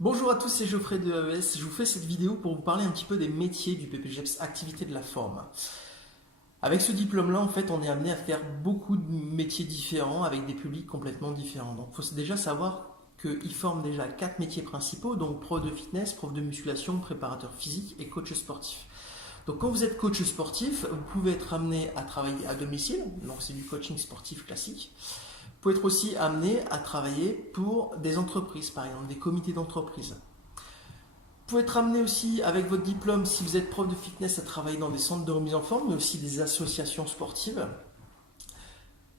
Bonjour à tous, c'est Geoffrey de AES. Je vous fais cette vidéo pour vous parler un petit peu des métiers du BPGEPS, activité de la forme. Avec ce diplôme-là, en fait, on est amené à faire beaucoup de métiers différents avec des publics complètement différents. Donc, il faut déjà savoir qu'il forme déjà 4 métiers principaux, donc prof de fitness, prof de musculation, préparateur physique et coach sportif. Donc, quand vous êtes coach sportif, vous pouvez être amené à travailler à domicile, donc c'est du coaching sportif classique. Vous pouvez être aussi amené à travailler pour des entreprises, par exemple des comités d'entreprise. Vous pouvez être amené aussi avec votre diplôme, si vous êtes prof de fitness, à travailler dans des centres de remise en forme, mais aussi des associations sportives.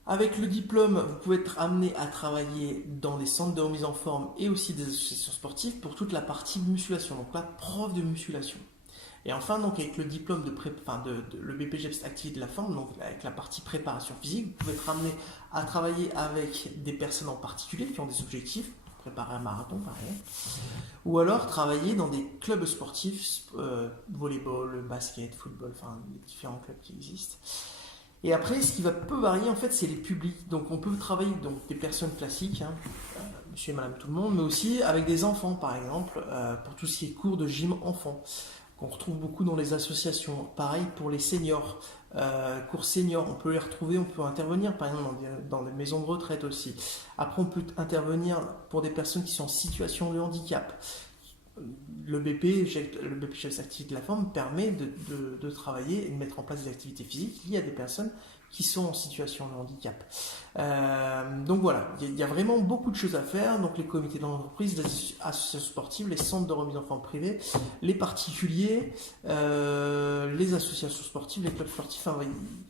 Avec le diplôme, vous pouvez être amené à travailler dans des centres de remise en forme et aussi des associations sportives pour toute la partie musculation, donc là, prof de musculation. Et enfin, donc, avec le diplôme le BPGEPS activité de la forme, donc avec la partie préparation physique, vous pouvez être amené à travailler avec des personnes en particulier qui ont des objectifs, préparer un marathon par exemple, ou alors travailler dans des clubs sportifs, volleyball, basket, football, enfin les différents clubs qui existent. Et après, ce qui va peu varier en fait, c'est les publics. Donc on peut travailler donc des personnes classiques, monsieur et madame tout le monde, mais aussi avec des enfants par exemple, pour tout ce qui est cours de gym enfants qu'on retrouve beaucoup dans les associations. Pareil pour les seniors, cours seniors, on peut les retrouver, on peut intervenir par exemple dans des maisons de retraite aussi. Après, on peut intervenir pour des personnes qui sont en situation de handicap. Le BPGEPS Activité de la Forme permet de travailler et de mettre en place des activités physiques liées à des personnes qui sont en situation de handicap. Donc voilà, il y a vraiment beaucoup de choses à faire. Donc les comités d'entreprise, les associations sportives, les centres de remise en forme privés, les particuliers, les associations sportives, les clubs sportifs. Enfin,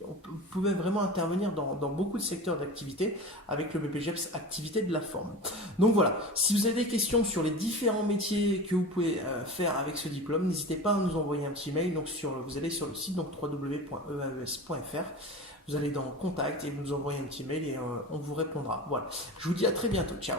on pouvait vraiment intervenir dans beaucoup de secteurs d'activité avec le BPGEPS Activité de la Forme. Donc voilà, si vous avez des questions sur les différents métiers que vous pouvez faire avec ce diplôme, n'hésitez pas à nous envoyer un petit mail. Donc vous allez sur le site donc www.eaes.fr. Vous allez dans Contact et vous nous envoyez un petit mail et on vous répondra. Voilà. Je vous dis à très bientôt. Ciao.